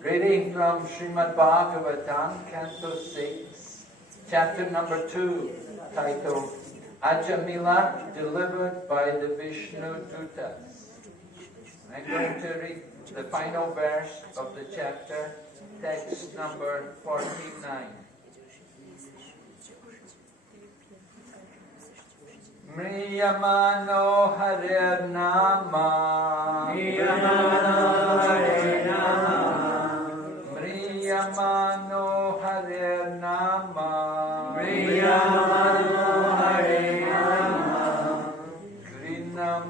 Reading from Srimad Bhagavatam, Canto 6, Chapter number 2, titled Ajamila delivered by the Vishnu Dutas. I'm going to read the final verse of the chapter, text number 49. Mriyamano Hare Nama, Mriyamano Hare Nama, Mriyamano Hare Nama, Mriyamano Hare Nama, Grinam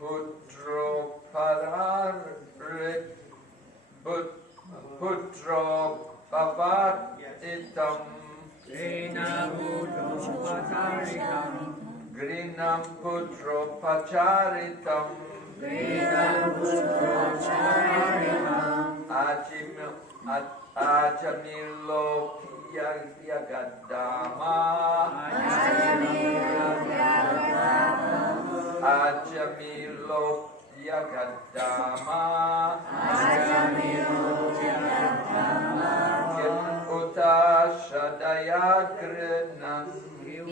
Putro Pararit Putro Pavatitam, Grinam Putro Pavatitam, Grinam Putro Pacharitam, Grinam Putro Pacharitam, Ajamilo Yagadama, Ajamilo Yagadama, Kim Uta Shadaya Grinam, Kim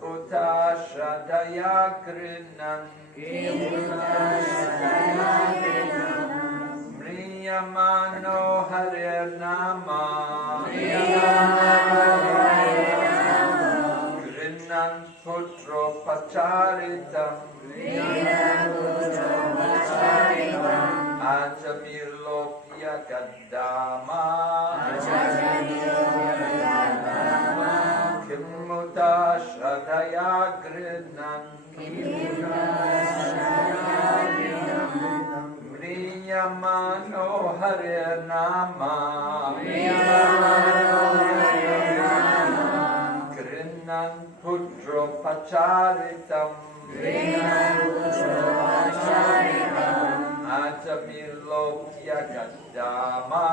Uta Shadaya Grinam, Mriyamano Hare Nama, Grinam Putro Pacharitam, Ajamilo Yagadama, Kimuta Shadaya Grinam, Mriyamano Hare Nama, Grinam Putro Pacharitam, Ajamilo Yagadama,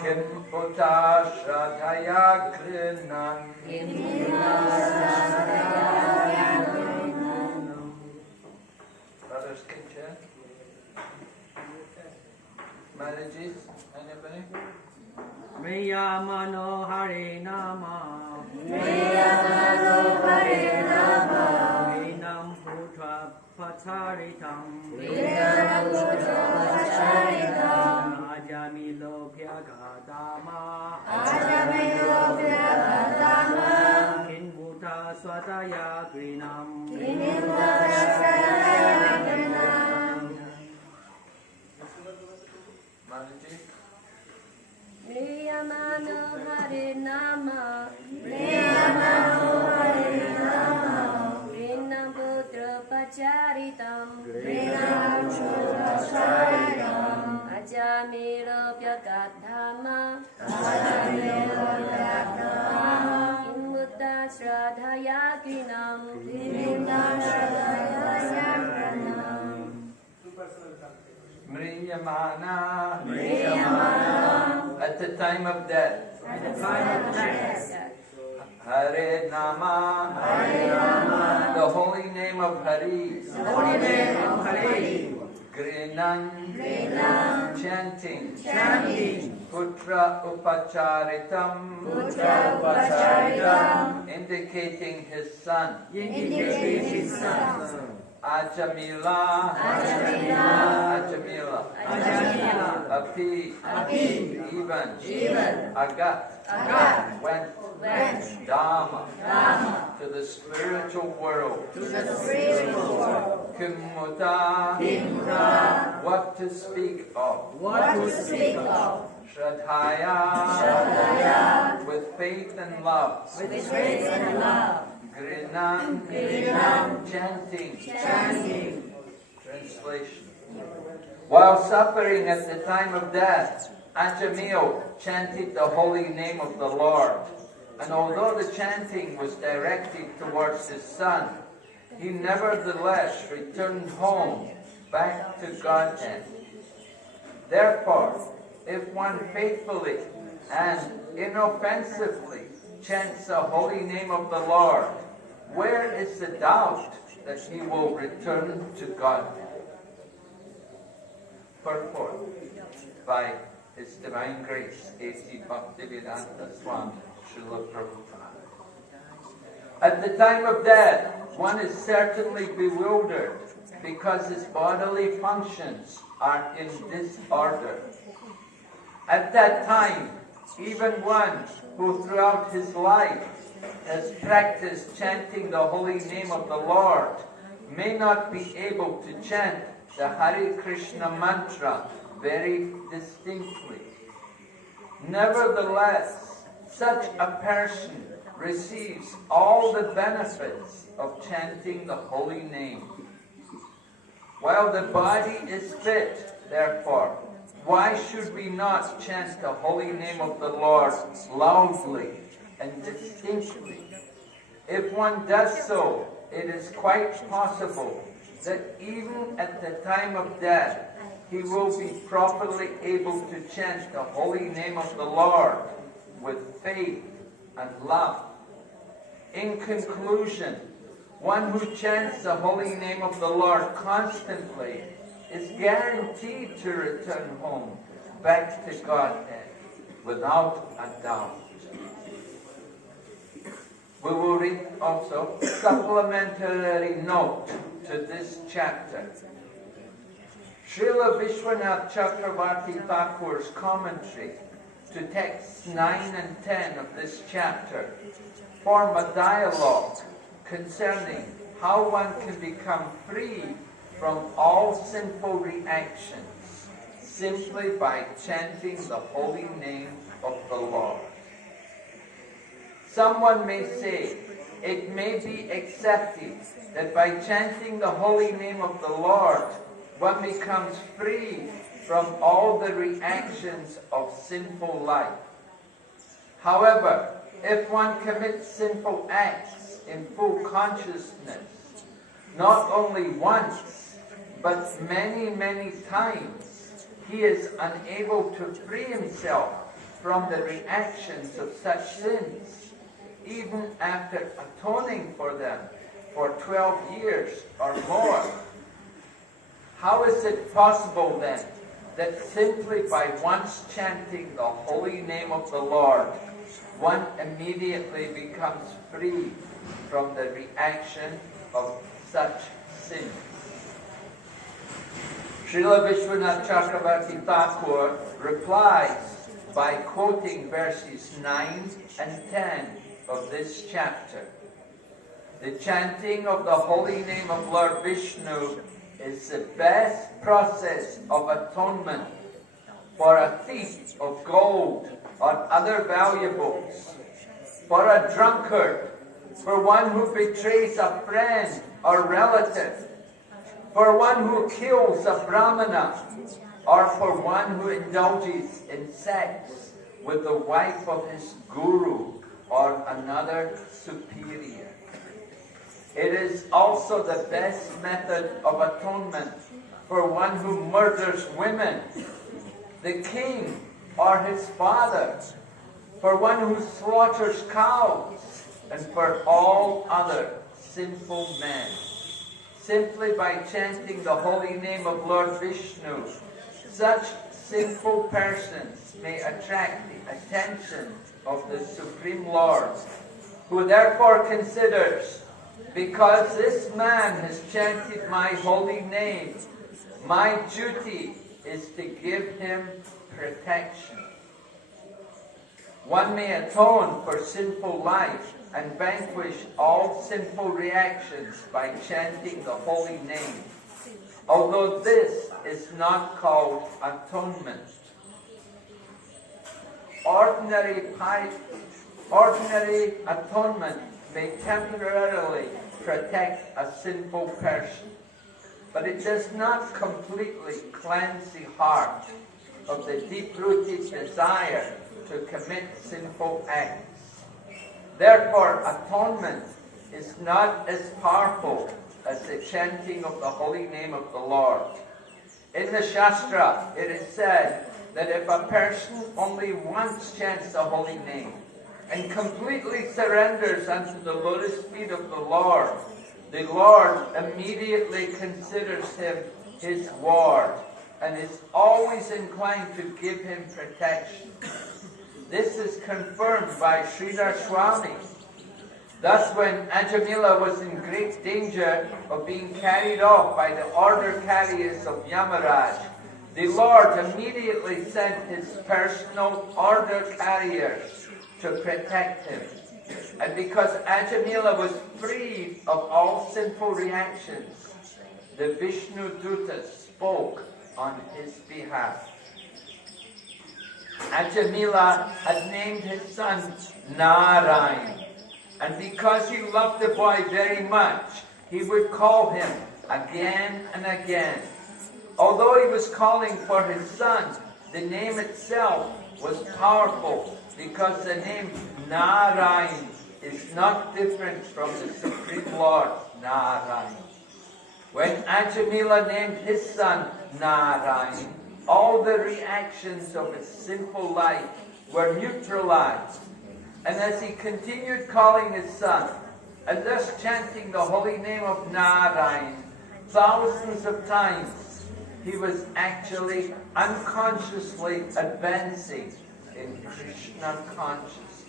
Kim Uta Shadaya Grinam, Brothers, can you? Marriages, anybody? Mriyamano Hare Nama, Mriyamano Hare Nama, Grinam Putra Pacharitam, Grinam Putra Pacharitam, Ajamilo Bhyagadama, Ajamilo Bhyagadama, Kinmuta Swadaya Grinam, Kinmuta Swadaya Grinam, Marriages? Mriyamano Hare Nama, Mriyamano Hare Nama, Grinam Putra Pacharitam, Grinam Putra Pacharitam, Ajamilo Bhyagadama, Ajamilo Bhyagadama, Kinmuta Swadaya Grinam, Kinmuta Swadaya Grinam, Mriyamana, Mriyamana, at the time of death, at the time of death, Hare Nama, Hare Nama, the holy name of Hari, the holy name of Hari, Grinan, Grinam, chanting, chanting, Putra Upacharitam, Putra Pacharitam, indicating his son, indicating his son, Ajamila, Ajamila, Ajamila, Ajamila, Api, Api, even, Agat, Agat, went, Dhamma, to the spiritual world, spiritual world, Kimuta, what to speak of, what to speak of, Shraddhaya, with faith and love, with faith and love, Grinan, Grinam, chanting, chanting. Translation. While suffering at the time of death, Ajamil chanted the holy name of the Lord. And although the chanting was directed towards his son, he nevertheless returned home back to Godhead. Therefore, if one faithfully and inoffensively chants the holy name of the Lord, where is the doubt that he will return to God? Purport by His Divine Grace, A.C. Bhaktivedanta Swami, Srila Prabhupada. At the time of death, one is certainly bewildered because his bodily functions are in disorder. At that time, even one who throughout his life has practiced chanting the holy name of the Lord may not be able to chant the Hare Krishna mantra very distinctly. Nevertheless, such a person receives all the benefits of chanting the holy name. While the body is fit, therefore, why should we not chant the holy name of the Lord loudly and distinctly? If one does so, it is quite possible that even at the time of death, he will be properly able to chant the holy name of the Lord with faith and love. In conclusion, one who chants the holy name of the Lord constantly is guaranteed to return home back to Godhead without a doubt. We will read also a supplementary note to this chapter. Srila Vishwanath Chakravarti Thakur's commentary to texts 9 and 10 of this chapter form a dialogue concerning how one can become free from all sinful reactions simply by chanting the holy name of the Lord. Someone may say, it may be accepted that by chanting the holy name of the Lord, one becomes free from all the reactions of sinful life. However, if one commits sinful acts in full consciousness, not only once, but many, many times, he is unable to free himself from the reactions of such sins, even after atoning for them for 12 years or more. How is it possible then that simply by once chanting the holy name of the Lord, one immediately becomes free from the reaction of such sins? Srila Vishwanath Chakravarti Thakur replies by quoting verses 9 and 10 of this chapter. The chanting of the holy name of Lord Vishnu is the best process of atonement for a thief of gold or other valuables, for a drunkard, for one who betrays a friend or relative, for one who kills a brahmana, or for one who indulges in sex with the wife of his guru or another superior. It is also the best method of atonement for one who murders women, the king or his father, for one who slaughters cows, and for all other sinful men. Simply by chanting the holy name of Lord Vishnu, such sinful persons may attract the attention of the Supreme Lord, who therefore considers, because this man has chanted my holy name, my duty is to give him protection. One may atone for sinful life and vanquish all sinful reactions by chanting the holy name, although this is not called atonement. Ordinary atonement may temporarily protect a sinful person, but it does not completely cleanse the heart of the deep-rooted desire to commit sinful acts. Therefore, atonement is not as powerful as the chanting of the holy name of the Lord. In the Shastra, it is said that if a person only once chants the holy name and completely surrenders unto the lotus feet of the Lord immediately considers him his ward and is always inclined to give him protection. This is confirmed by Sridhar Swami. Thus, when Ajamila was in great danger of being carried off by the order carriers of Yamaraj, the Lord immediately sent his personal order carriers to protect him. And because Ajamila was freed of all sinful reactions, the Vishnu Dutas spoke on his behalf. Ajamila had named his son Narayan, and because he loved the boy very much, he would call him again and again. Although he was calling for his son, the name itself was powerful, because the name Narayan is not different from the Supreme Lord Narayan. When Ajamila named his son Narayan, all the reactions of his sinful life were neutralized. And as he continued calling his son, and thus chanting the holy name of Narayan thousands of times, he was actually unconsciously advancing in Krishna consciousness.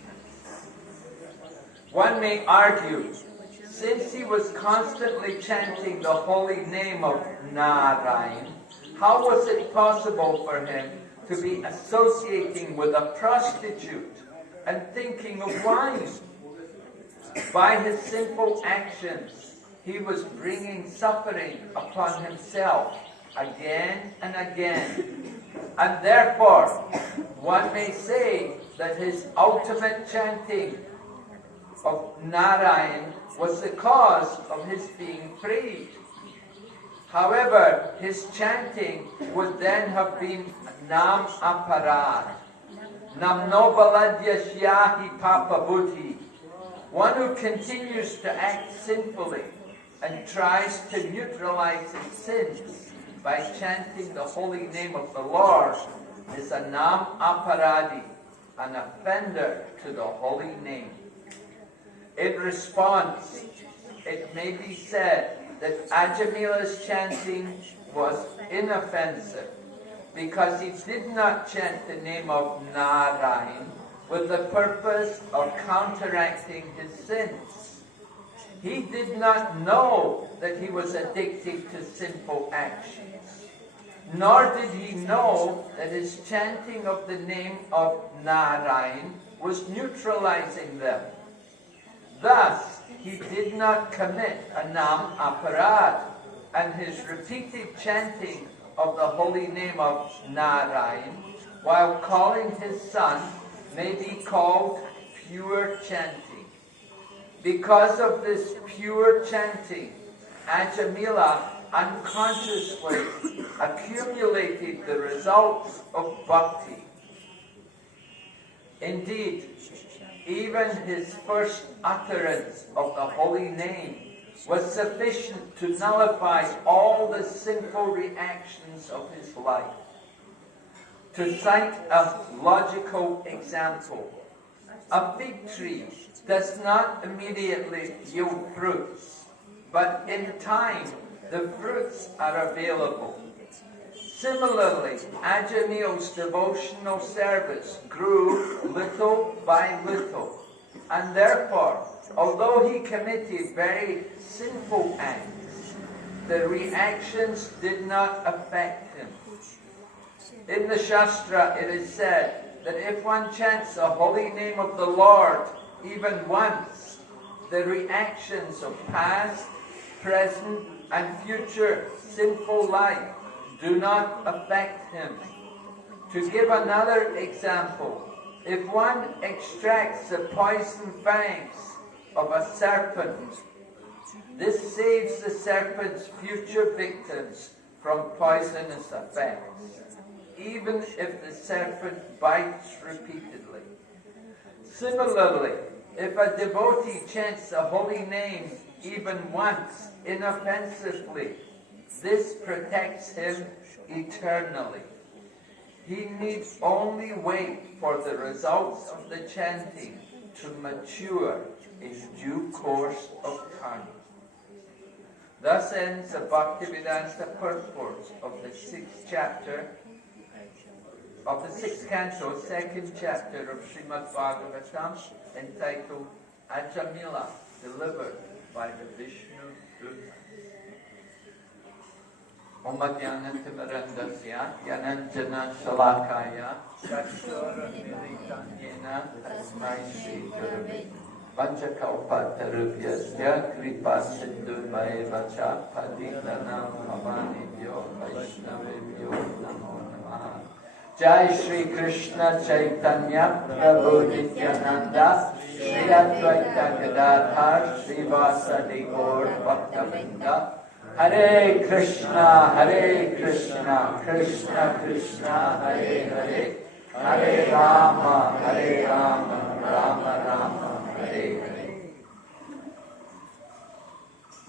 One may argue, since he was constantly chanting the holy name of Narayan, how was it possible for him to be associating with a prostitute and thinking of wine? By his sinful actions, he was bringing suffering upon himself again and again. And therefore, one may say that his ultimate chanting of Narayan was the cause of his being freed. However, his chanting would then have been Nam Aparad, Nam Nobaladhyashyahi Papa Buddhi, one who continues to act sinfully and tries to neutralize his sins by chanting the holy name of the Lord is a Nam Aparadi, an offender to the holy name. In response, it may be said that Ajamila's chanting was inoffensive because he did not chant the name of Narayan with the purpose of counteracting his sins. He did not know that he was addicted to sinful actions, nor did he know that his chanting of the name of Narayan was neutralizing them. Thus, he did not commit a Nam Aparad, and his repeated chanting of the holy name of Narayan while calling his son may be called pure chanting. Because of this pure chanting, Ajamila unconsciously accumulated the results of bhakti. Indeed, even his first utterance of the holy name was sufficient to nullify all the sinful reactions of his life. To cite a logical example, a fig tree does not immediately yield fruits, but in time the fruits are available. Similarly, Ajamila's devotional service grew little by little, and therefore, although he committed very sinful acts, the reactions did not affect him. In the Shastra it is said that if one chants the holy name of the Lord even once, the reactions of past, present, and future sinful life do not affect him. To give another example, if one extracts the poison fangs of a serpent, this saves the serpent's future victims from poisonous effects, even if the serpent bites repeatedly. Similarly, if a devotee chants the holy name even once inoffensively, this protects him eternally. He needs only wait for the results of the chanting to mature in due course of time. Thus ends the Bhaktivedanta purport of the 6th chapter, of the 6th canto, 2nd chapter of Srimad Bhagavatam, entitled Ajamila, delivered by the Vishnu Dutta. Om Ajnanatimirandasya Yananjana Shalakaya Chakshura Militanyena Tasmai Shri Gurave Vanchakalpatarubhyasya Kripa Sindhu Vaevacha Patitanam Bhavanibhyo Vaishnavibhyo Namo Namaha. Jai Shri Krishna Chaitanya Prabhu Nityananda Shri Advaita Gadadhar Shri Vasadi Gaur Bhaktavinda. Hare Krishna, Krishna Krishna, Hare Hare, Hare Rama, Rama Rama, Hare Hare.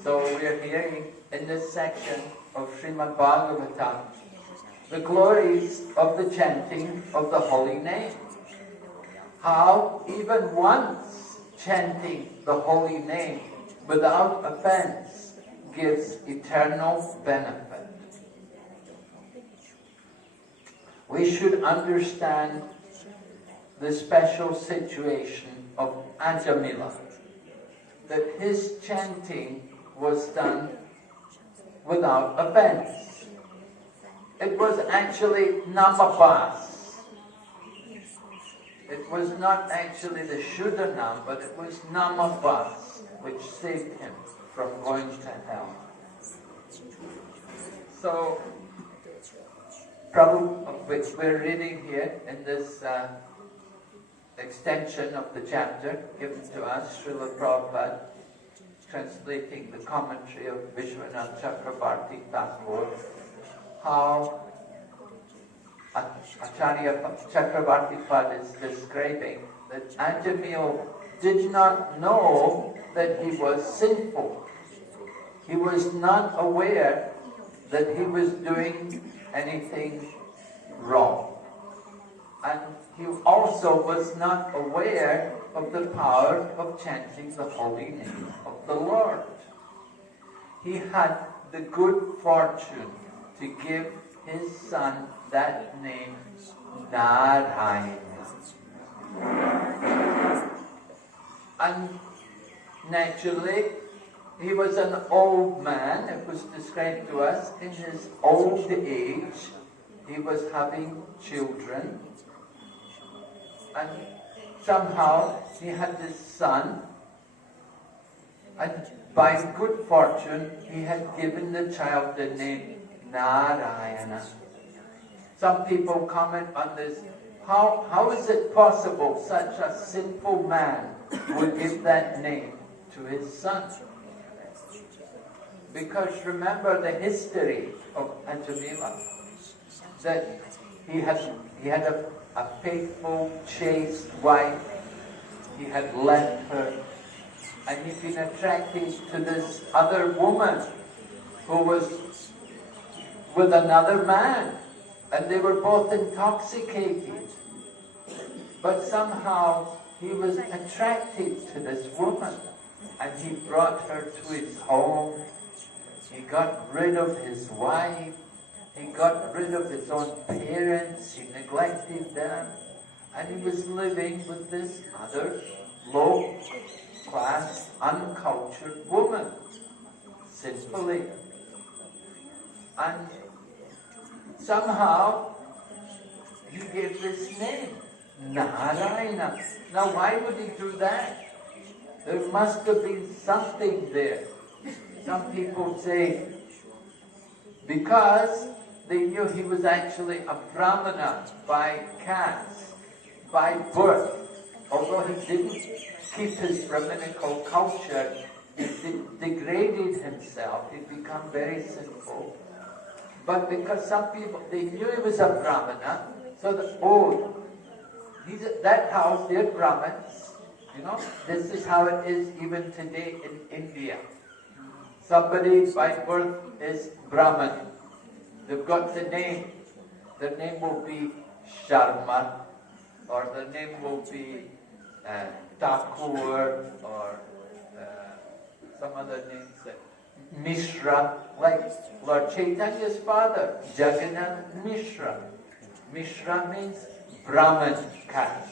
So we are hearing in this section of Srimad Bhagavatam the glories of the chanting of the holy name. How even once chanting the holy name without offense gives eternal benefit. We should understand the special situation of Ajamila, that his chanting was done without offense. It was actually namabhas. It was not actually the Shuddhanam, but it was namabhas which saved him from going to hell. So, Prabhu, which we're reading here in this extension of the chapter given to us, Srila Prabhupada, translating the commentary of Vishwanath Chakrabarti Thakur, how Acharya Chakrabarti Pad is describing that Ajamil did not know that he was sinful. He was not aware that he was doing anything wrong. And he also was not aware of the power of chanting the holy name of the Lord. He had the good fortune to give his son that name, Narayana. And naturally, he was an old man. It was described to us in his old age. He was having children. And somehow he had this son. And by good fortune, he had given the child the name Narayana. Some people comment on this. How is it possible such a sinful man would give that name to his son? Because remember the history of Ajamila, that he had a faithful, chaste wife. He had left her, and he'd been attracted to this other woman who was with another man, and they were both intoxicated. But somehow he was attracted to this woman, and he brought her to his home. He got rid of his wife. He got rid of his own parents. He neglected them. And he was living with this other low-class, uncultured woman, sinfully. And somehow he gave this name, Narayana. Now why would he do that? There must have been something there. Some people say, because they knew he was actually a Brahmana by caste, by birth. Although he didn't keep his Brahminical culture, he degraded himself, he'd become very sinful. But because some people, they knew he was a Brahmana, so that, he's at that house, they're Brahmins. You know, this is how it is even today in India. Somebody by birth is Brahman. They've got the name. Their name will be Sharma, or their name will be Thakur, or some other names that Mishra, like Lord Chaitanya's father, Jagannath Mishra. Mishra means Brahman caste.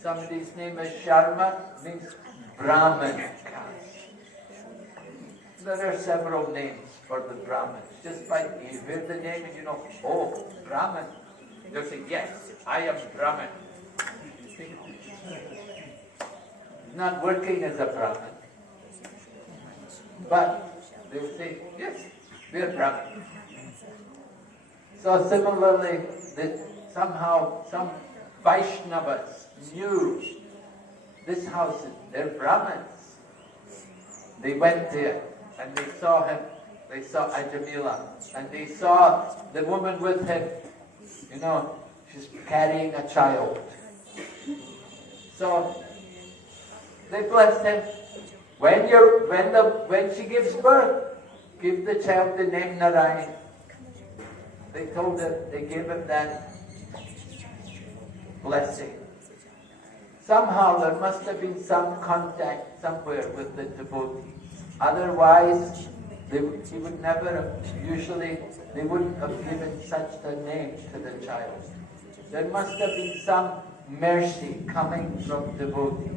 Somebody's name is Sharma, means Brahman caste. There are several names for the Brahmins. Just by you hear the name and you know, oh, Brahman. They'll say, yes, I am Brahman. Not working as a Brahman. But they will say, yes, we are Brahman. So similarly, somehow some Vaishnavas knew this house, they're Brahmins. They went there and they saw him, they saw Ajamila, and they saw the woman with him, you know, she's carrying a child. So they blessed him. When she gives birth, give the child the name Narayan. They told him, they gave him that blessing. Somehow there must have been some contact somewhere with the devotees. Otherwise, he would never have, usually they wouldn't have given such a name to the child. There must have been some mercy coming from devotees.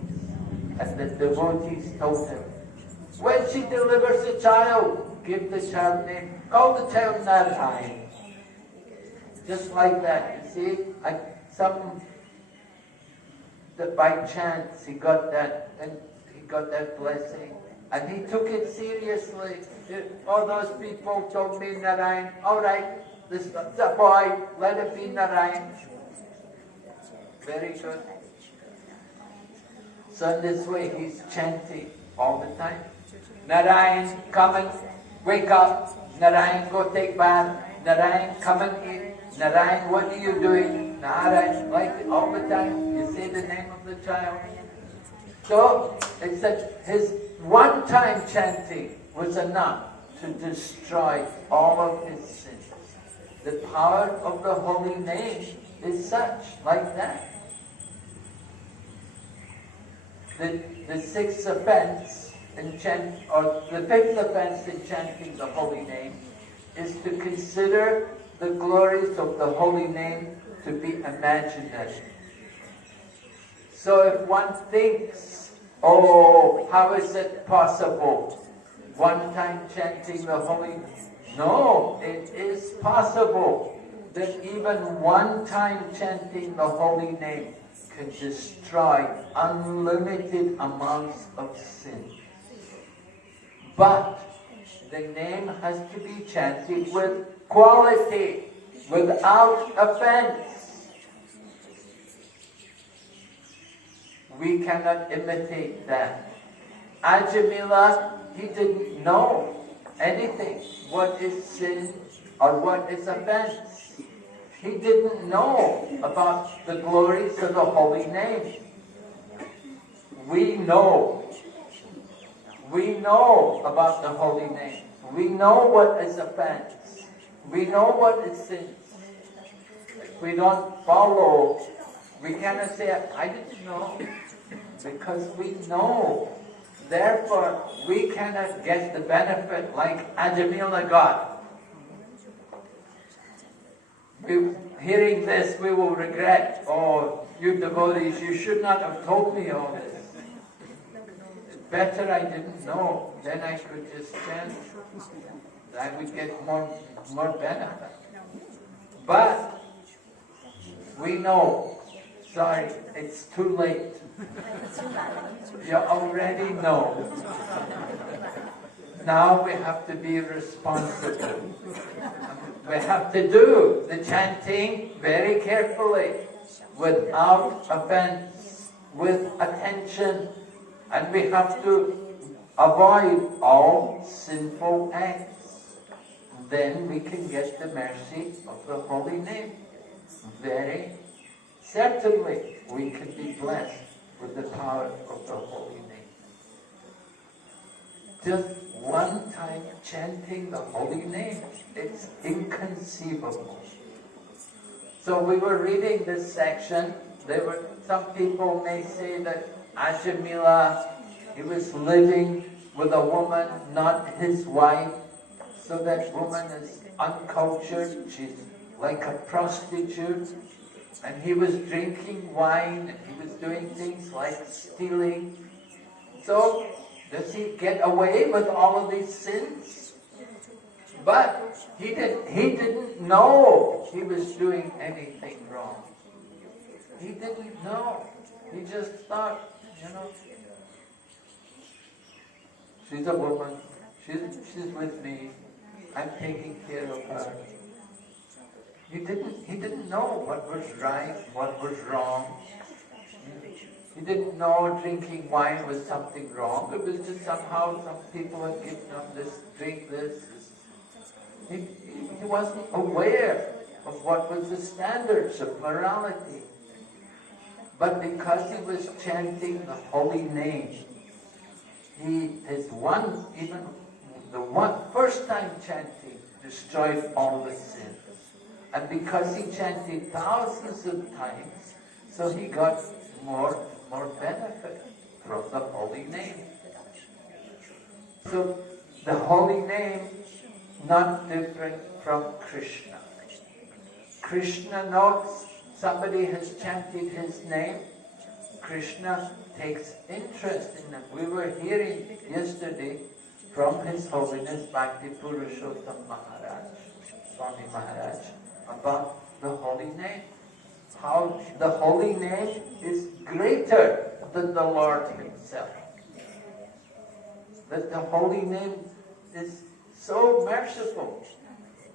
And the devotees told him, when she delivers a child, give the child name, call the child Narayan. Just like that, you see, that by chance he got that, and he got that blessing, and he took it seriously. All those people told me Narayan, all right, this the boy, let it be Narayan. Very good. So in this way he's chanting all the time. Narayan, come and wake up. Narayan, go take bath. Narayan, come and eat. Narayan, what are you doing? Narayan, like all the time, you say the name of the child. So it said his one-time chanting was enough to destroy all of his sins. The power of the holy name is such, like that. The sixth offense in the fifth offense in chanting the holy name is to consider the glories of the holy name to be imaginary. So if one thinks, oh, how is it possible? One time chanting the holy name. No, it is possible that even one time chanting the holy name can destroy unlimited amounts of sin. But the name has to be chanted with quality, without offense. We cannot imitate that. Ajamila, he didn't know anything. What is sin or what is offense? He didn't know about the glories of the holy name. We know. We know about the holy name. We know what is offense. We know what is sin. If we don't follow, we cannot say, I didn't know. Because we know. Therefore, we cannot get the benefit like Ajamila got. Hearing this, we will regret, oh, you devotees, you should not have told me all this. Better I didn't know, then I could just chant. I would get more benefit. But we know, sorry, it's too late. You already know. Now we have to be responsible. We have to do the chanting very carefully, without offense, with attention, and we have to avoid all sinful acts. Then we can get the mercy of the holy name. Very certainly we can be blessed with the power of the holy name. Just one time chanting the holy name, it's inconceivable. So we were reading this section. Some people may say that Ajamila, he was living with a woman not his wife, so that woman is uncultured, she's like a prostitute, and he was drinking wine, and he was doing things like stealing. So, does he get away with all of these sins? But he didn't know he was doing anything wrong. He didn't know. He just thought, she's a woman, she's with me, I'm taking care of her. He didn't know what was right, what was wrong. He didn't know drinking wine was something wrong. It was just somehow some people had given him this, drink this. He wasn't aware of what was the standards of morality. But because he was chanting the holy name, first time chanting destroyed all the sins. And because he chanted thousands of times, so he got more benefit from the holy name. So the holy name, not different from Krishna. Krishna knows somebody has chanted his name. Krishna takes interest in them. We were hearing yesterday from His Holiness Bhakti Purushottam Maharaj, Swami Maharaj, about the holy name. How the holy name is greater than the Lord himself. That the holy name is so merciful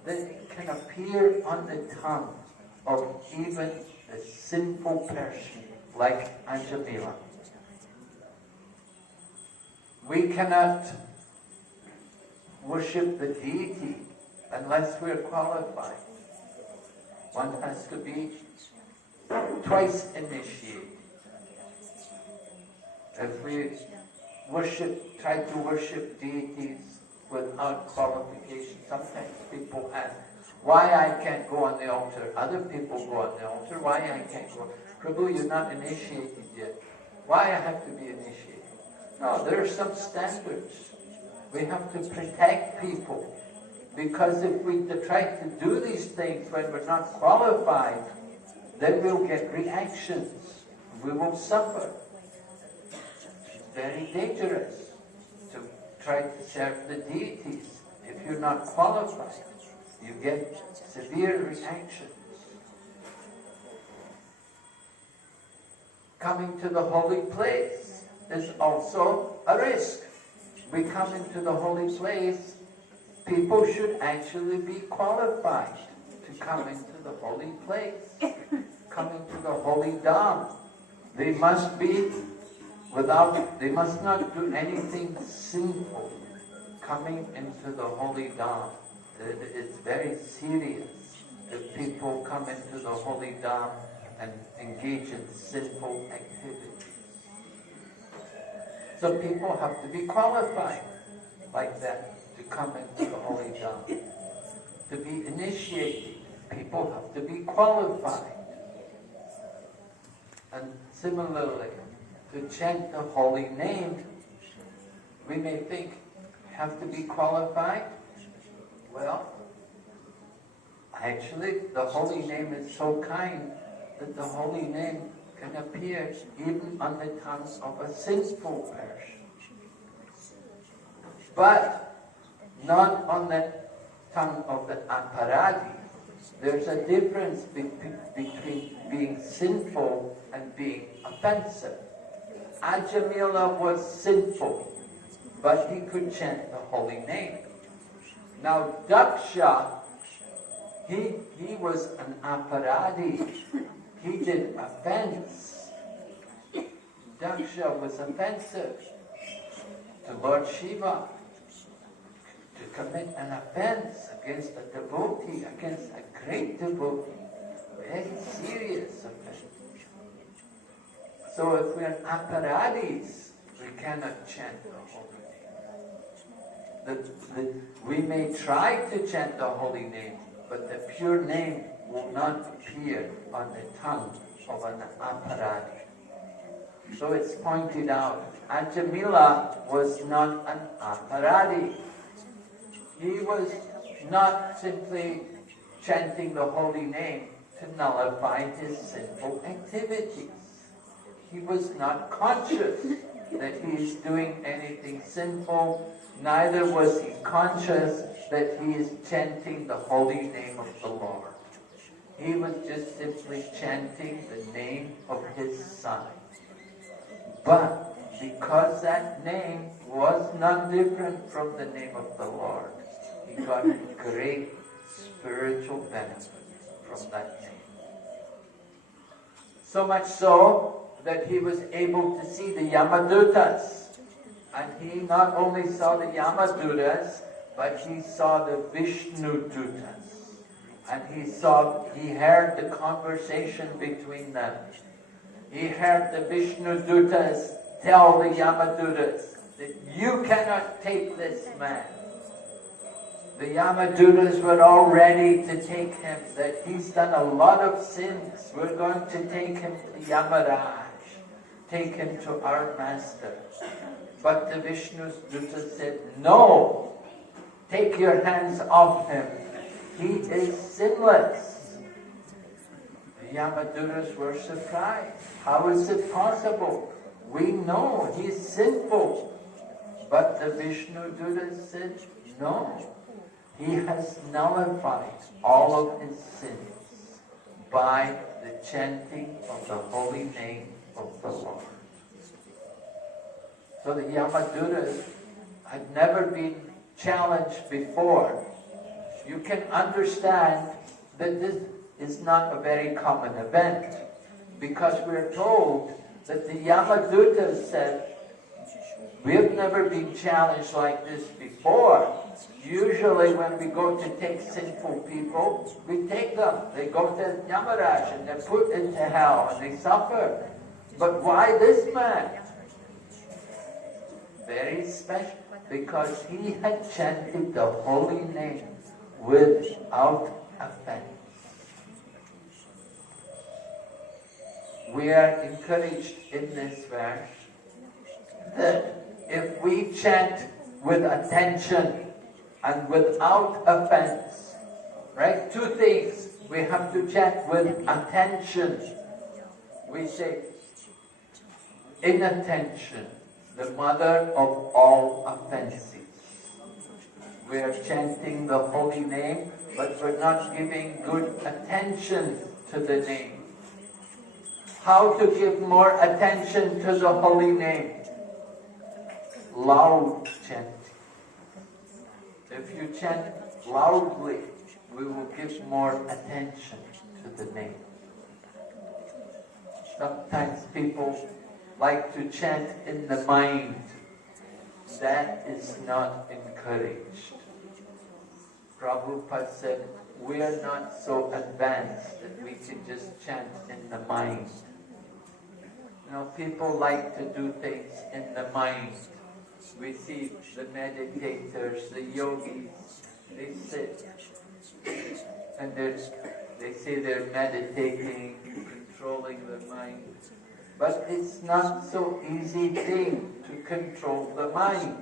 that it can appear on the tongue of even a sinful person like Ajamila. We cannot worship the deity unless we're qualified. One has to be twice initiated. If we try to worship deities without qualification, sometimes people ask, why I can't go on the altar? Other people go on the altar. Why I can't go? Prabhu, you're not initiated yet. Why I have to be initiated? No, there are some standards. We have to protect people. Because if we try to do these things when we're not qualified, then we'll get reactions. We will suffer. It's very dangerous to try to serve the deities. If you're not qualified, you get severe reactions. Coming to the holy place is also a risk. We come into the holy place, people should actually be qualified to come into the holy place, come into the holy Dham. They must not do anything sinful coming into the holy Dham. It's very serious if people come into the holy Dham and engage in sinful activities. So people have to be qualified like that to come into the holy Dham. To be initiated, people have to be qualified. And similarly, to chant the holy name, we may think, have to be qualified? Well, actually, the holy name is so kind that the holy name can appear even on the tongue of a sinful person. But not on the tongue of the aparadi. There's a difference between being sinful and being offensive. Ajamila was sinful, but he could chant the holy name. Now Daksha, he was an aparadi. He did offense. Daksha was offensive to Lord Shiva. To commit an offense against a devotee, against a great devotee. Very serious offense. So if we're aparadis, we cannot chant the holy name. We may try to chant the holy name, but the pure name will not appear on the tongue of an aparadi. So it's pointed out, Ajamila was not an aparadi. He was not simply chanting the holy name to nullify his sinful activities. He was not conscious that he is doing anything sinful, neither was he conscious that he is chanting the holy name of the Lord. He was just simply chanting the name of his son. But because that name was not different from the name of the Lord, he got great spiritual benefit from that name. So much so that he was able to see the Yamadutas. And he not only saw the Yamadutas, but he saw the Vishnudutas. And he heard the conversation between them. He heard the Vishnudutas tell the Yamadutas that you cannot take this man. The Yamadutas were all ready to take him, that he's done a lot of sins. We're going to take him to Yamaraj, take him to our master. But the Vishnudutas said, no, take your hands off him. He is sinless. The Yamadutas were surprised. How is it possible? We know he's sinful. But the Vishnudutas said, no. He has nullified all of his sins by the chanting of the holy name of the Lord. So the Yamadutas had never been challenged before. You can understand that this is not a very common event, because we're told that the Yamadutas said, we've never been challenged like this before. Usually when we go to take sinful people, we take them. They go to Yamaraj and they're put into hell and they suffer. But why this man? Very special, because he had chanted the holy name without offense. We are encouraged in this verse that if we chant with attention and without offense, right? Two things. We have to chant with attention. We say, inattention, the mother of all offenses. We are chanting the holy name, but we're not giving good attention to the name. How to give more attention to the holy name? Loud chanting. If you chant loudly, we will give more attention to the name. Sometimes people like to chant in the mind. That is not encouraged. Prabhupada said, we are not so advanced that we can just chant in the mind. You know, people like to do things in the mind. We see the meditators, the yogis, they sit and they say they're meditating, controlling the mind. But it's not so easy thing to control the mind.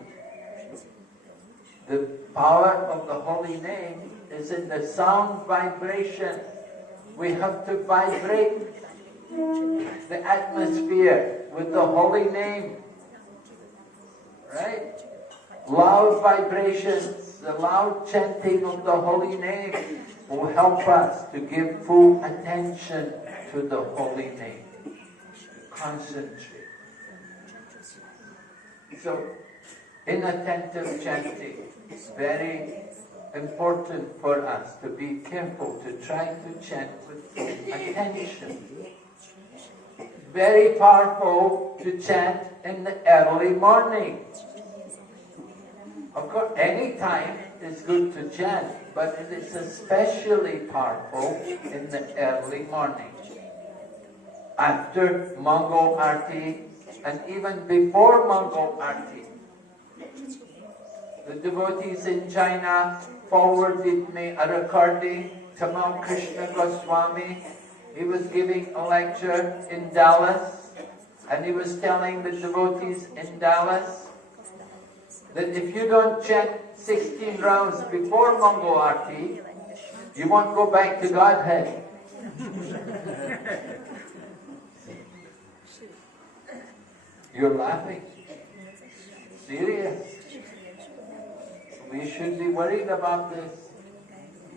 The power of the holy name is in the sound vibration. We have to vibrate the atmosphere with the holy name. Right? Loud vibrations, the loud chanting of the holy name will help us to give full attention to the holy name. Concentrate. So, inattentive chanting is very important for us to be careful to try to chant with full attention. Very powerful to chant in the early morning. Of course, any time is good to chant, but it is especially powerful in the early morning. After Mangal Arti and even before Mangal Arti. The devotees in China forwarded me a recording. Tamal Krishna Goswami, he was giving a lecture in Dallas, And he was telling the devotees in Dallas that if you don't chant 16 rounds before Mangal Arti, you won't go back to Godhead. You're laughing. Serious. We should be worried about this.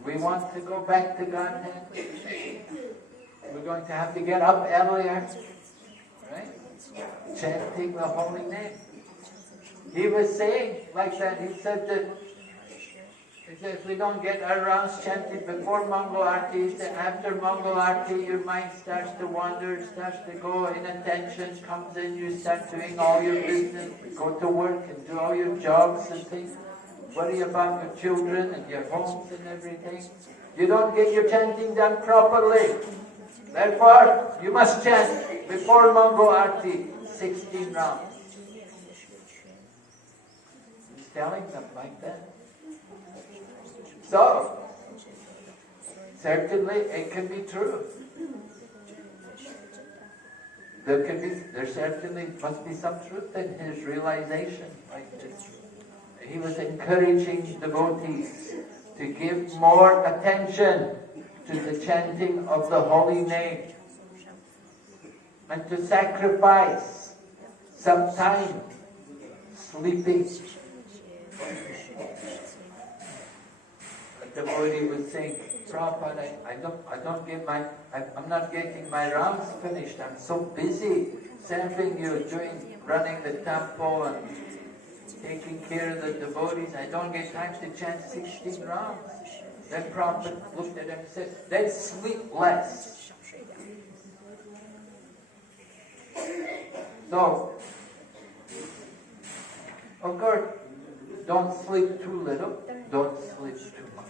We want to go back to Godhead. We're going to have to get up earlier. Right? Chanting the holy name. He was saying like that. He said if we don't get our rounds chanted before Mangal Arti, he said after Mangal Arti your mind starts to wander, starts to go, inattention comes in, you start doing all your business, go to work and do all your jobs and things, worry about your children and your homes and everything. You don't get your chanting done properly. Therefore, you must chant before Mangal Arti 16 rounds. He's telling them like that. So, certainly it can be true. There certainly must be some truth in his realization like this. He was encouraging devotees to give more attention to the chanting of the holy name and to sacrifice some time sleeping. The devotee was saying, Prabhupada, I'm not getting my rounds finished. I'm so busy serving you, running the temple and taking care of the devotees. I don't get time to chant 16 rounds. Then Prabhupada looked at him and said, then sleep less. So, of course, don't sleep too little, don't sleep too much.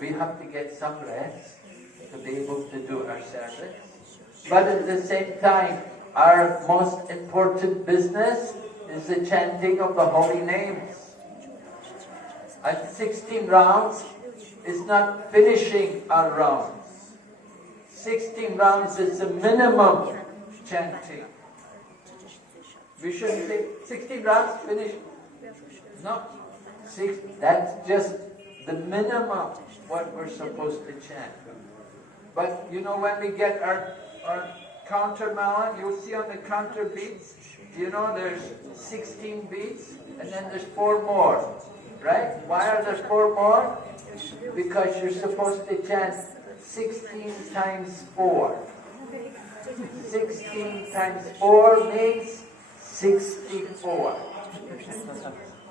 We have to get some rest to be able to do our service. But at the same time, our most important business is the chanting of the holy names. And 16 rounds is not finishing our rounds. 16 rounds is the minimum chanting. We shouldn't say 16 rounds finish. No, that's just the minimum what we're supposed to chant. But you know, when we get our counter mala, you'll see on the counter beats, you know, there's 16 beats and then there's 4 more. Right? Why are there 4 more? Because you're supposed to chant 16 times 4. 16 times 4 means 64.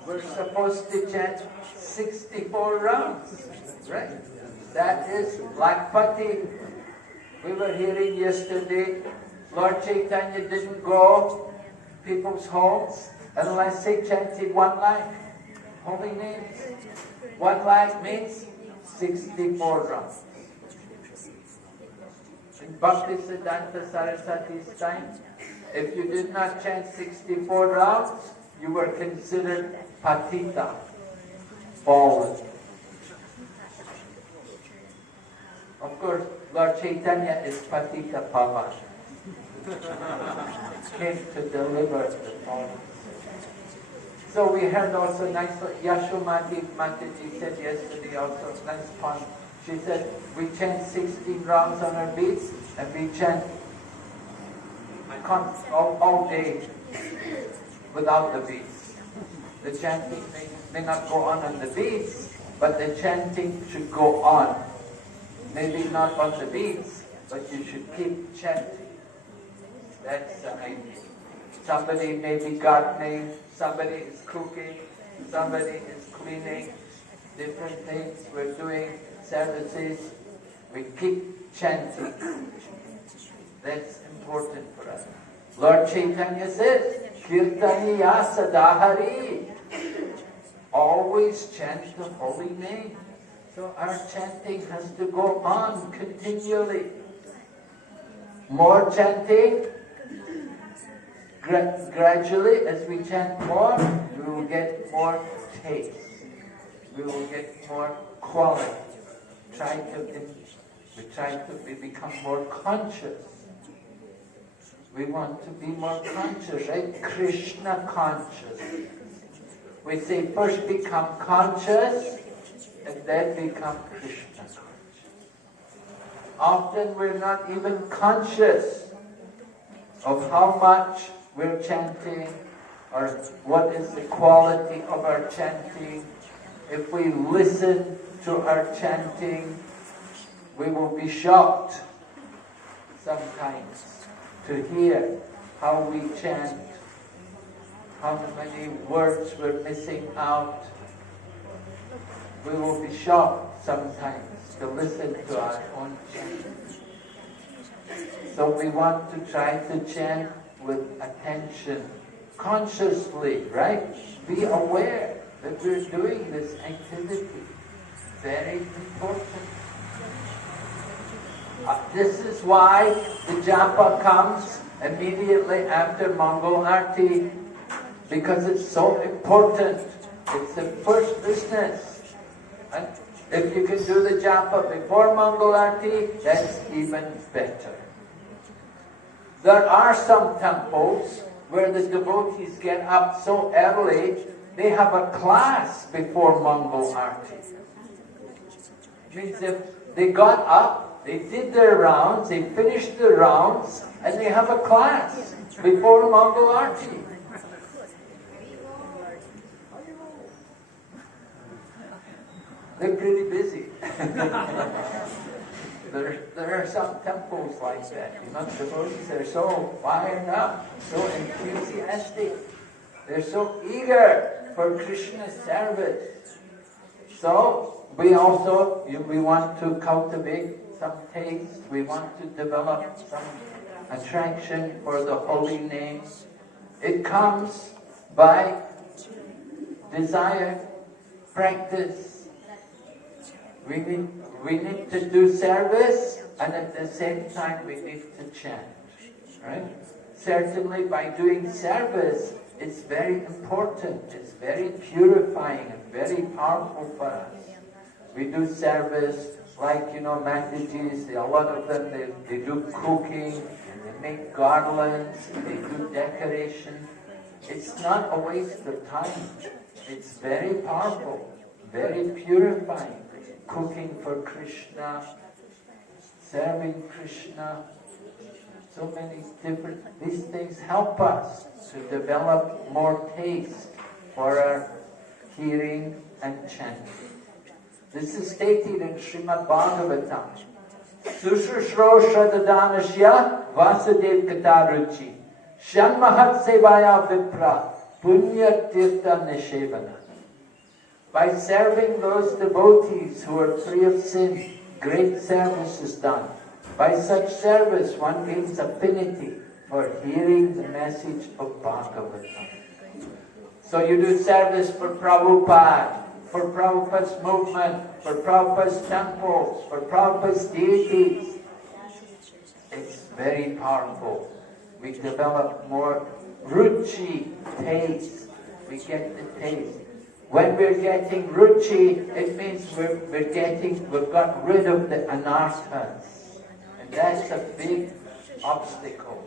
We're supposed to chant 64 rounds, right? That is Lakpati. We were hearing yesterday, Lord Chaitanya didn't go people's homes unless they chanted 1 lakh holy names. 1 lakh means 64 rounds. In Bhaktisiddhanta Saraswati's time, if you did not chant 64 rounds, you were considered patita, fallen. Of course, Lord Chaitanya is patita pavan. Came to deliver the fallen. So we heard also nicely, Yashomati Mataji said yesterday also, nice point. She said, we chant 16 rounds on our beats, and we chant all day without the beats. The chanting may not go on the beats, but the chanting should go on. Maybe not on the beats, but you should keep chanting. That's the idea. Somebody may be gardening, somebody is cooking, somebody is cleaning, different things. We're doing services. We keep chanting. That's important for us. Lord Chaitanya says, Kirtaniya Sadahari. Always chant the holy name. So our chanting has to go on continually. More chanting. Gradually, as we chant more, we will get more taste. We will get more quality. We become more conscious We want to be more conscious, right? Krishna conscious. We say first become conscious and then become Krishna conscious. Often we're not even conscious of how much we're chanting or what is the quality of our chanting. If we listen to our chanting, we will be shocked sometimes to hear how we chant, how many words we're missing out. We will be shocked sometimes to listen to our own chanting. So we want to try to chant with attention, consciously, right? Be aware that we're doing this activity. Very important. This is why the japa comes immediately after Mangal Arti, because it's so important. It's the first business. And if you can do the japa before Mangal Arti, that's even better. There are some temples where the devotees get up so early, they have a class before Mangal Arti. Means if they got up, they did their rounds, they finished the rounds, and they have a class before Mangal Arti. They're pretty busy. There are some temples like that. You know, devotees are so fired up, so enthusiastic. They're so eager for Krishna's service. So we also we want to cultivate some taste. We want to develop some attraction for the holy name. It comes by desire, practice. We need to do service, and at the same time we need to chant, right? Certainly by doing service, it's very important, it's very purifying and very powerful for us. We do service like, you know, Mataji's, a lot of them, they do cooking, and they make garlands, they do decoration. It's not a waste of time. It's very powerful, very purifying. Cooking for Krishna, serving Krishna, so many different, these things help us to develop more taste for our hearing and chanting. This is stated in Srimad Bhagavatam. Sushushro Shradhadanasya Vasudev Kataruchi Shanmahat Sevaya Vipra Punya Tirtha Nishevana. By serving those devotees who are free of sin, great service is done. By such service, one gains affinity for hearing the message of Bhagavatam. So you do service for Prabhupada, for Prabhupada's movement, for Prabhupada's temples, for Prabhupada's deities. It's very powerful. We develop more ruchi, taste. We get the taste. When we're getting ruchi, it means we've got rid of the anarthas. And that's a big obstacle.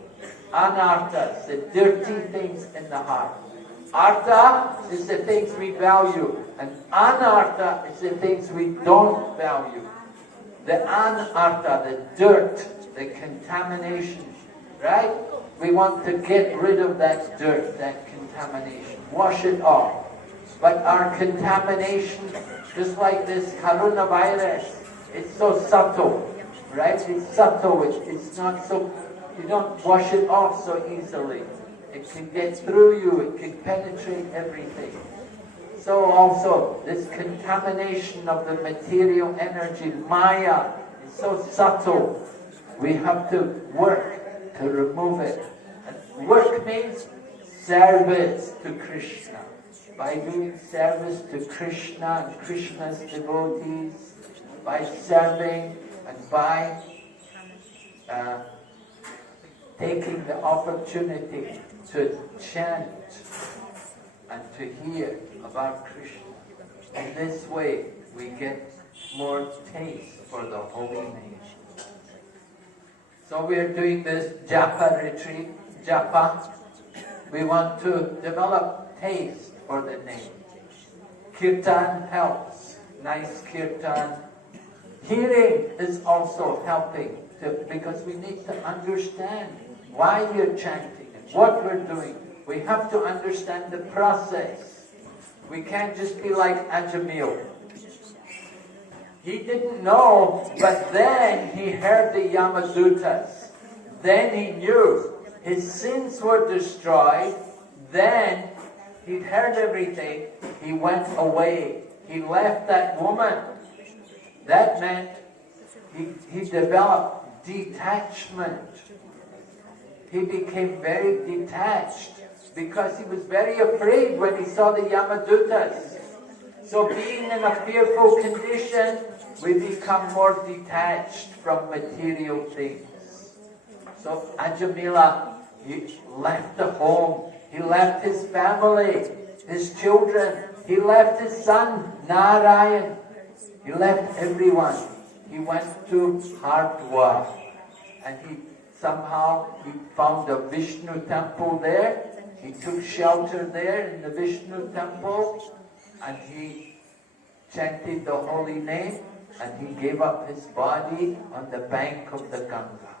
Anarthas, the dirty things in the heart. Artha is the things we value, and anartha is the things we don't value. The anartha, the dirt, the contamination, right? We want to get rid of that dirt, that contamination, wash it off. But our contamination, just like this coronavirus, it's so subtle, right? It's subtle, it's not so, you don't wash it off so easily. It can get through you, it can penetrate everything. So also, this contamination of the material energy, Maya, is so subtle. We have to work to remove it. And work means service to Krishna. By doing service to Krishna and Krishna's devotees, by serving and by taking the opportunity to chant and to hear about Krishna. In this way, we get more taste for the holy name. So we are doing this japa retreat japa, we want to develop taste for the name. Kirtan helps, nice kirtan. Hearing is also helping, because we need to understand why you're chanting and what we're doing. We have to understand the process. We can't just be like Ajamila. He didn't know, but then he heard the Yamadutas. Then he knew his sins were destroyed. Then he'd heard everything. He went away. He left that woman. That meant he developed detachment. He became very detached because he was very afraid when he saw the Yamadutas. So being in a fearful condition, we become more detached from material things. So Ajamila, he left the home, he left his family, his children, he left his son Narayan, he left everyone. He went to Hardwar, and he found a Vishnu temple there. He took shelter there in the Vishnu temple, and he chanted the holy name, and he gave up his body on the bank of the Ganga.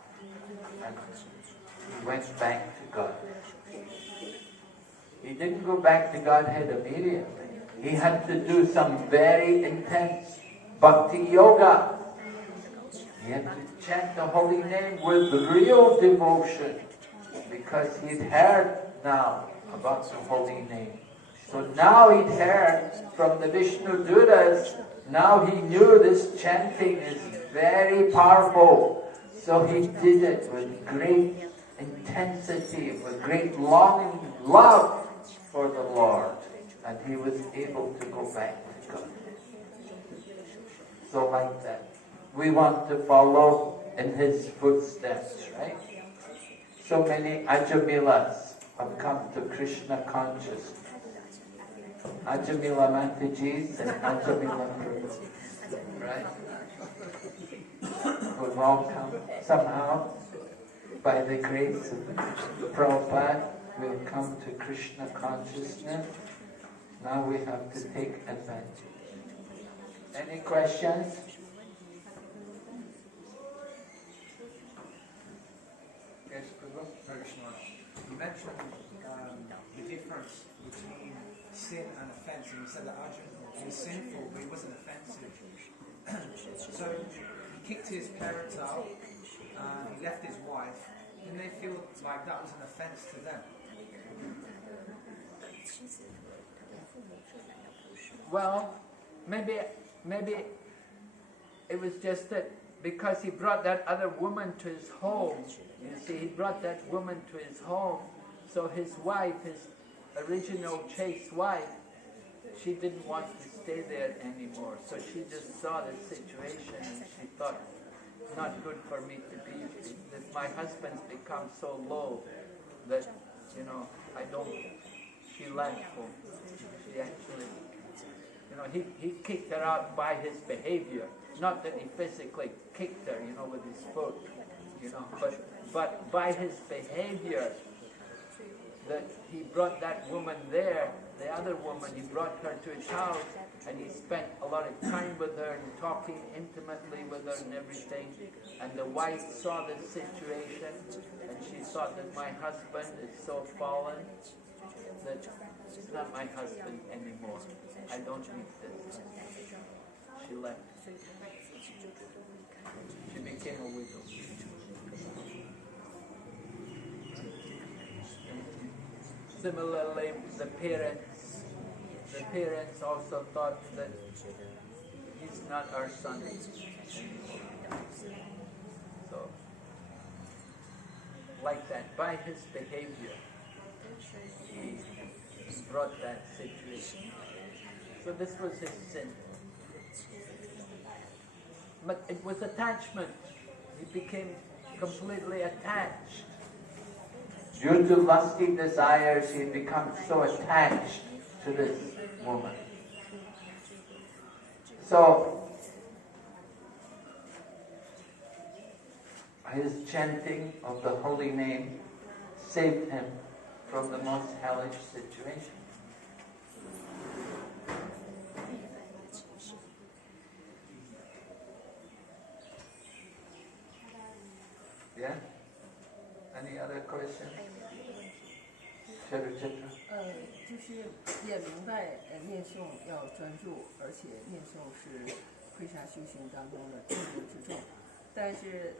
And he went back to God. He didn't go back to Godhead immediately. He had to do some very intense bhakti yoga. He had to chant the holy name with real devotion, because he'd heard now about the holy name. So now he'd heard from the Vishnu Dutas, now he knew this chanting is very powerful. So he did it with great intensity, with great longing, love for the Lord. And he was able to go back to God. So like that. We want to follow in his footsteps, right? So many Ajamilas have come to Krishna consciousness. Ajamila Matajis and Ajamila Prabhu, right? We've all come somehow, by the grace of Prabhupada, we've come to Krishna consciousness. Now we have to take advantage. Any questions? Yes, Krishna. You mentioned the difference between sin and offence, and you said that Arjuna was sinful, but he wasn't offensive. So he kicked his parents out, he left his wife, and they feel like that was an offence to them. Well, maybe it was just that because he brought that other woman to his home. You see, he brought that woman to his home, so his wife, his original chaste wife, she didn't want to stay there anymore. So she just saw the situation and she thought, not good for me to be, that my husband's become so low that, I don't, she left home. She actually, he kicked her out by his behavior. Not that he physically kicked her, with his foot, but by his behavior, that he brought that woman there, the other woman, he brought her to his house, and he spent a lot of time with her and talking intimately with her and everything. And the wife saw the situation, and she thought that my husband is so fallen that he's not my husband anymore. I don't need this husband. She left. She became a widow. Similarly, the parents also thought that he's not our son. So, like that, by his behavior, he brought that situation. So this was his sin. But it was attachment. He became completely attached. Due to lusty desires, he had become so attached to this woman. So, his chanting of the holy name saved him from the most hellish situation. Yeah? Any other questions? Chitra? 就是也明白，念诵要专注，而且念诵是慧沙修行当中的重中之重。但是，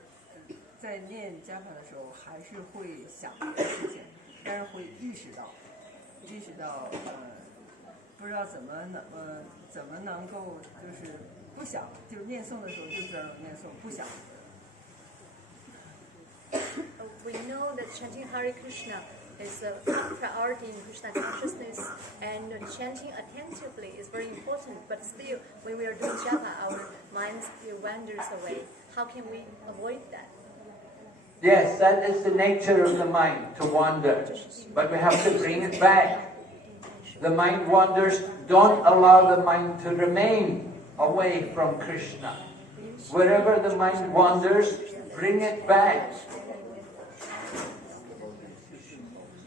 在念加法的时候，还是会想别的事情，但是会意识到，不知道怎么能够就是不想，就是念诵的时候就专注念诵，不想。We know that chanting Hare Krishna is a priority in Krishna consciousness, and chanting attentively is very important. But still, when we are doing japa, our mind still wanders away. How can we avoid that? Yes, that is the nature of the mind, to wander. But we have to bring it back. The mind wanders. Don't allow the mind to remain away from Krishna. Wherever the mind wanders, bring it back.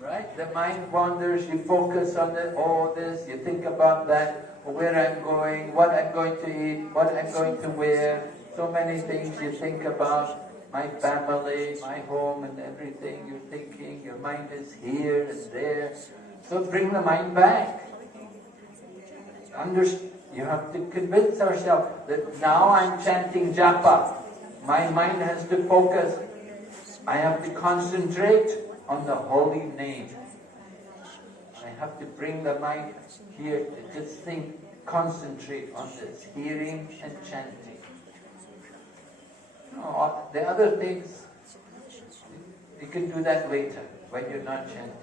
Right? The mind wanders, you focus on this, you think about that, where I'm going, what I'm going to eat, what I'm going to wear. So many things you think about, my family, my home and everything you're thinking, your mind is here and there. So bring the mind back. You have to convince ourselves that now I'm chanting japa. My mind has to focus. I have to concentrate on the holy name. I have to bring the mind here to just think, concentrate on this, hearing and chanting. The other things, you can do that later, when you're not chanting.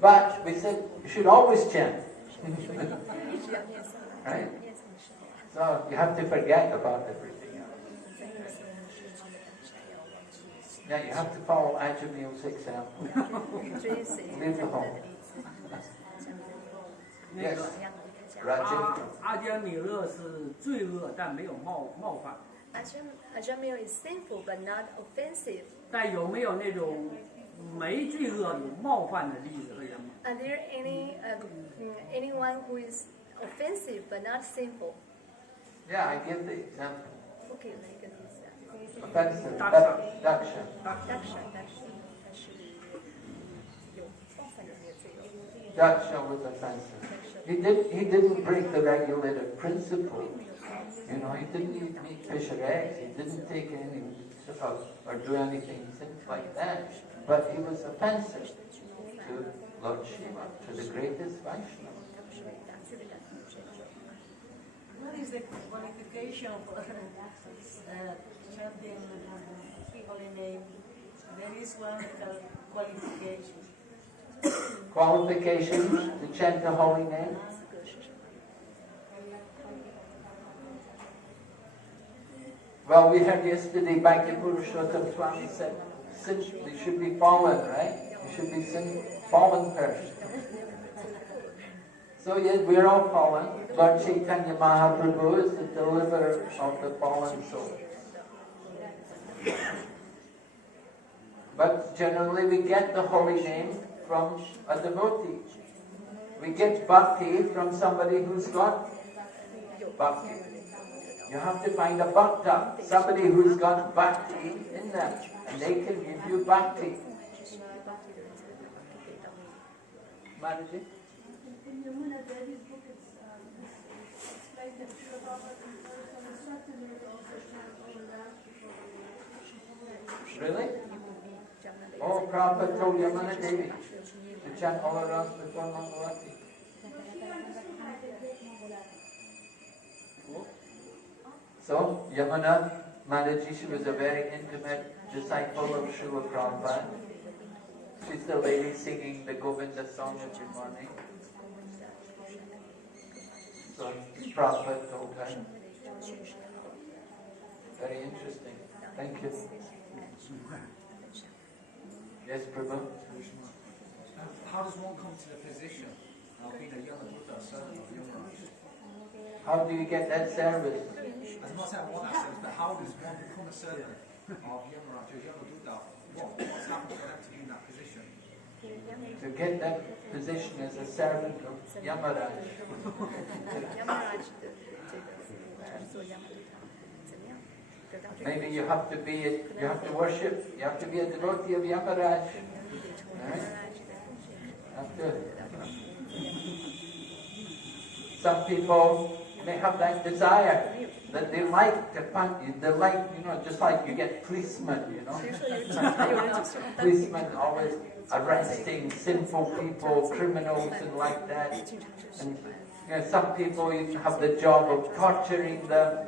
But we said you should always chant. Right? So you have to forget about everything else. Yeah, you have to follow Ajamila's example. Leave the home. Yes, Rajapur. 阿迦米勒是罪恶，但没有冒犯。 Ajamila is sinful but not offensive. 但有没有那种没罪恶有冒犯的例子和人吗？ Are there anyone who is offensive but not sinful? Yeah, I give the example. Okay, like this. Offensive, Daksha. Daksha. Daksha was offensive. He didn't break the regulative principle. You know, he didn't eat fish or eggs. He didn't take any or do anything like that. But he was offensive to Lord Shiva, to the greatest Vaishnava. What is the qualification for chanting holy name? There is one qualification. Qualifications to chant the holy name? Well, we heard yesterday, Bhakti-Puru Swami said, you should be fallen, right? You should be fallen person. So yes, we're all fallen. Lord Chaitanya Mahaprabhu is the deliverer of the fallen soul. But generally we get the holy name from a devotee. We get bhakti from somebody who's got bhakti. You have to find a bhakta, somebody who's got bhakti in them, and they can give you bhakti. Mataji? In Yamuna Devi's book, it's explained that Srimad Bhagavatam first on the Saturday also chant all around before Really? Oh, Prabhupada told Yamuna Devi to chant all around before Mangalati. So, Yamuna Mataji, she was a very intimate disciple of Srila Prabhupada. She's the lady singing the Govinda song every morning. So, Prabhupada told her. Very interesting. Thank you. Yes, Prabhu? How does one come to the position of being a young Buddha, servant of Yamaraj? How do you get that service? I'm not saying I want that service, but how does one become a servant of Yamaraj, a young Buddha? What's happened for them to be in that position? to get that position as a servant of Yamaraj. Maybe you have to worship, you have to be a devotee of Yamaraj. Right? Some people may have that desire that they like to punch, they like, just like you get policemen, Policemen always arresting sinful people, criminals and like that. And some people have the job of torturing them,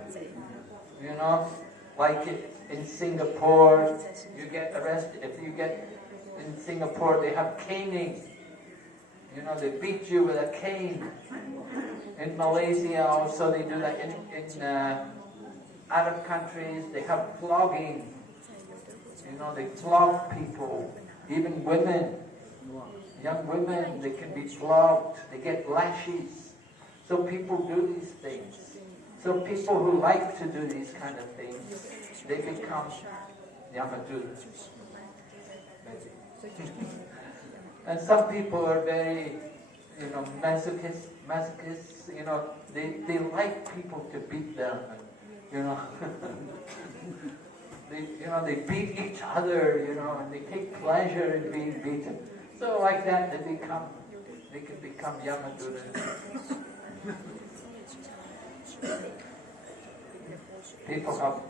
like in Singapore, you get arrested, in Singapore they have caning, they beat you with a cane. In Malaysia also they do that, in Arab countries they have flogging, they flog people, even women, young women, they can be flogged, they get lashes. So people do these things. So people who like to do these kind of things, they become Yamaduras. And some people are very, masochists, they like people to beat them, and, they beat each other, and they take pleasure in being beaten. So like that, they can become Yamaduras. People have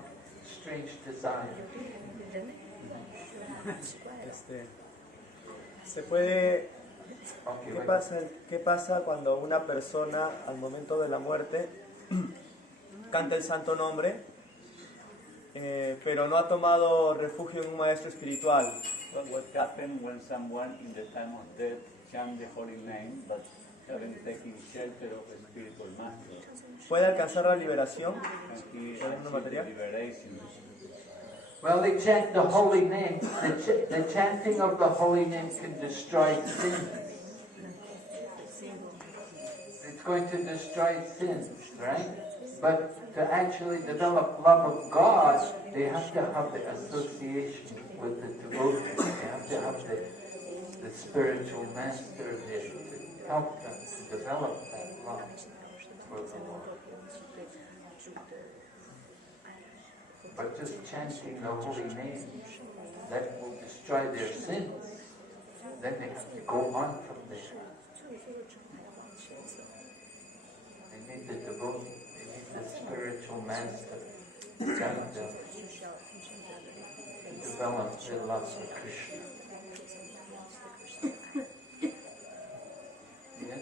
strange desires. Se puede... ¿Qué pasa cuando una persona al momento de la muerte canta el santo nombre, pero no ha tomado refugio en un maestro espiritual? What happens when someone in the time of death chants the holy name but haven't taken shelter of a spiritual master? ¿Puede alcanzar la liberación? Well, they chant the holy name. The chanting of the holy name can destroy sins. It's going to destroy sins, right? But to actually develop love of God, they have to have the association with the devotee. They have to have the spiritual master there to help them to develop that love for the Lord. But just chanting the holy name, that will destroy their sins. Then they have to go on from there. They need the devotee, they need the spiritual master to guide them, to develop their love for Krishna. Yeah?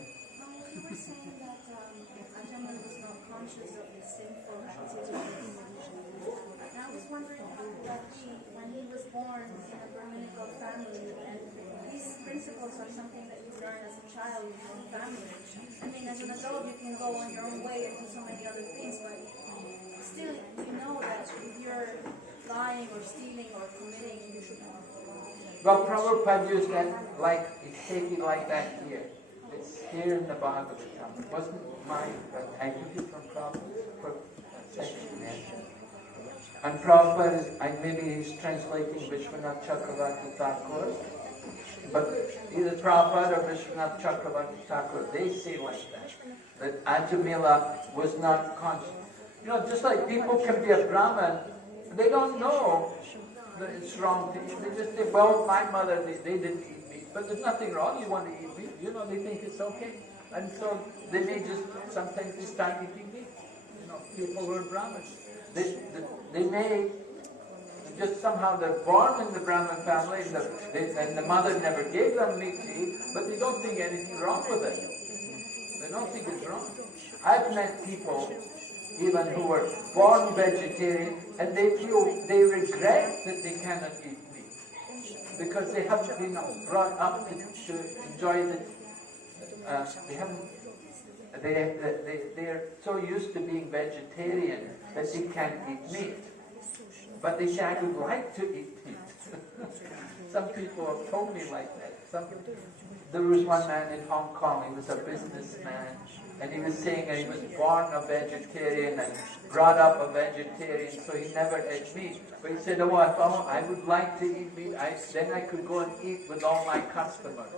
You were saying that Ajamila was not conscious of his sinful activities. I was wondering that when he was born in a Brahminical family, and these principles are something that you learn as a child in your own family. I mean, as an adult, you can go on your own way and do so many other things, but still, you know that if you're lying or stealing or committing, you should not. Well, Prabhupada used that he's taking like that here. It's here in the Bhagavatam. It wasn't mine, but I took it from Prabhupada for a section there. And Prabhupada maybe he's translating Vishwanath Chakravarti Thakur, but either Prabhupada or Vishwanath Chakravarti Thakur, they say like that Ajamila was not conscious. Just like people can be a Brahmin, they don't know that it's wrong to eat. They just say, well, my mother, they didn't eat meat, but there's nothing wrong, you want to eat meat, they think it's okay. And so they may sometimes they start eating meat. People who are Brahmins. They may just somehow they're born in the Brahmin family and the mother never gave them meat to eat, but they don't think anything wrong with it. They don't think it's wrong. I've met people even who were born vegetarian and they regret that they cannot eat meat because they haven't been brought up to enjoy the they're so used to being vegetarian that they can't eat meat. But they say, I would like to eat meat. Some people have told me like that. There was one man in Hong Kong, he was a businessman, and he was saying that he was born a vegetarian and brought up a vegetarian, so he never ate meat. But he said, oh, I would like to eat meat, then I could go and eat with all my customers.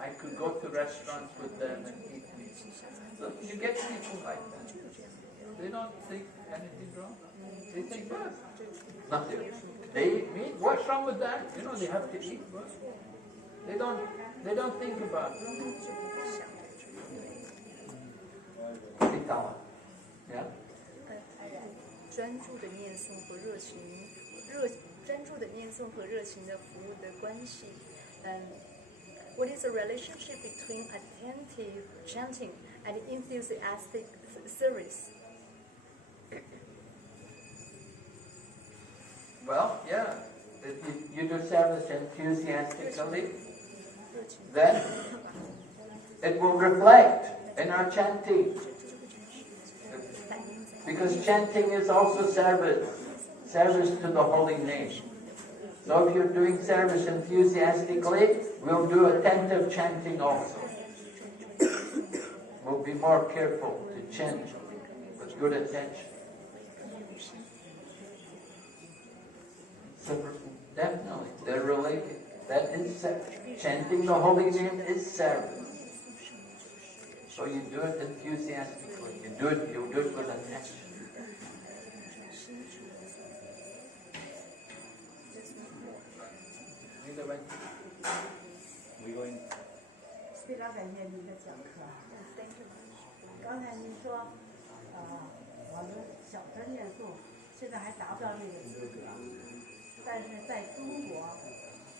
I could go to restaurants with them and eat meat. So you get people like that. They don't think anything wrong. They think, well, nothing. They eat meat, what's wrong with that? You know, they have to eat. They don't think about it. Yeah? 专注的念诵和热情的服务的关系。What is the relationship between attentive chanting and enthusiastic service? Well, yeah. If you do service enthusiastically, then it will reflect in our chanting. Because chanting is also service to the holy name. So if you're doing service enthusiastically, we'll do attentive chanting also. We'll be more careful to chant with good attention. So definitely, they're related. That is service. Chanting the holy name is service. So you do it enthusiastically. You do it with attention.非常感谢您的讲课。刚才您说，我们小声念诵，现在还达不到那个资格，但是在中国，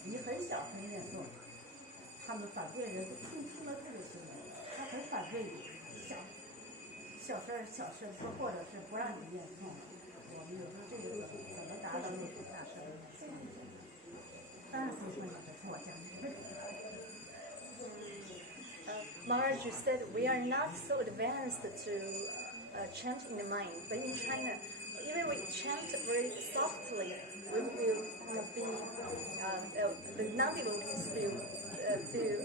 你很小声念诵，他们反对人都听了特别清楚，他很反对你小声说，或者是不让你念诵。我们有时候这个怎么达到那种大声？当然非常有的是我讲的。Maharaj, you said we are not so advanced to chant in the mind, but in China, even we chant very softly, we will be, the non-devotees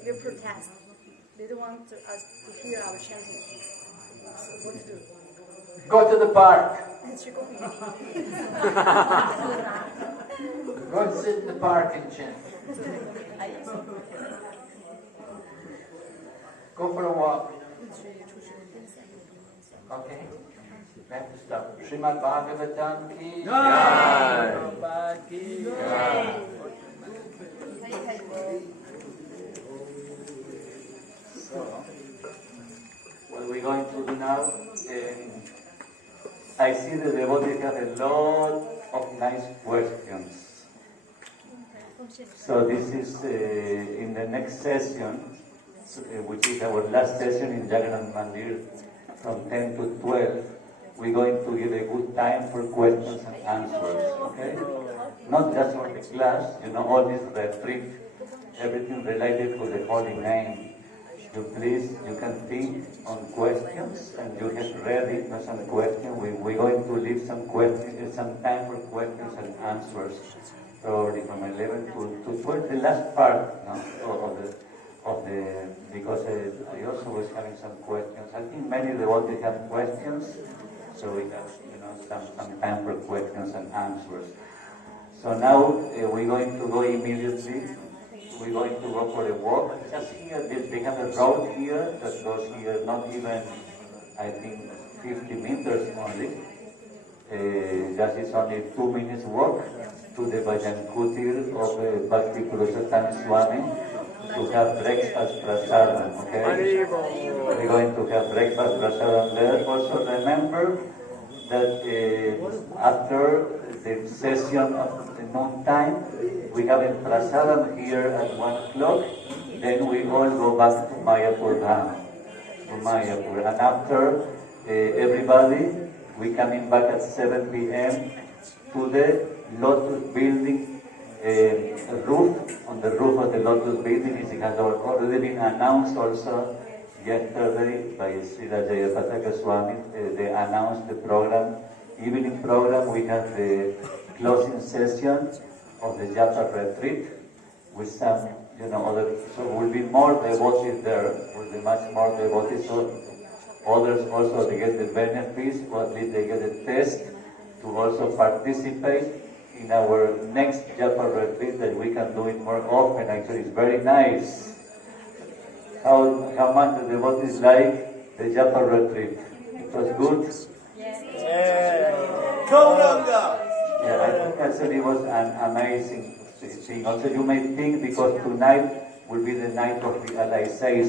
will protest. They don't want us to hear our chanting. So what to do? Go to the park. 去公园。 Go and sit in the park and chant. Go for a walk. Okay? We have to stop. Srimad Bhagavatam ki jai. Prabhupada ki jai. So, what we're going to do now, I see the devotees have a lot of nice questions. So this is in the next session, which is our last session in Jagannath Mandir, from 10 to 12, we're going to give a good time for questions and answers, okay? Not just for the class, all this retreat, everything related to the holy name. You can think on questions, and you have ready some questions. We're going to leave some time for questions and answers, probably from 11 to 12, the last part because I also was having some questions. I think many devotees have questions, so we have some time for questions and answers. So now we're going to go immediately. We're going to go for a walk. Just here, they have a road here that goes here, not even, I think, 50 meters only. That is only 2 minutes walk to the Bhajan Kutir of Bhakti Purushottam Swami to have breakfast prasadam, okay? We're going to have breakfast prasadam there. Also remember that after the session of the noon time, we have a prasadam here at 1 o'clock, then we all go back to Mayapur Dham, and after everybody, we coming back at 7 p.m. to the Lotus building roof. On the roof of the Lotus building, it has already been announced also yesterday by Srila Jayapataka Swami. They announced the program, evening program. We have the closing session of the Japa retreat with some so will be more devotees there, will be much more devotees, so others also they get the benefits, or at least they get a test to also participate in our next Japa retreat, that we can do it more often. Actually, it's very nice. How much the devotees like the Japa retreat? It was good? Yeah. Yeah, I think actually it was an amazing thing. Also, you may think because tonight will be the night of realization.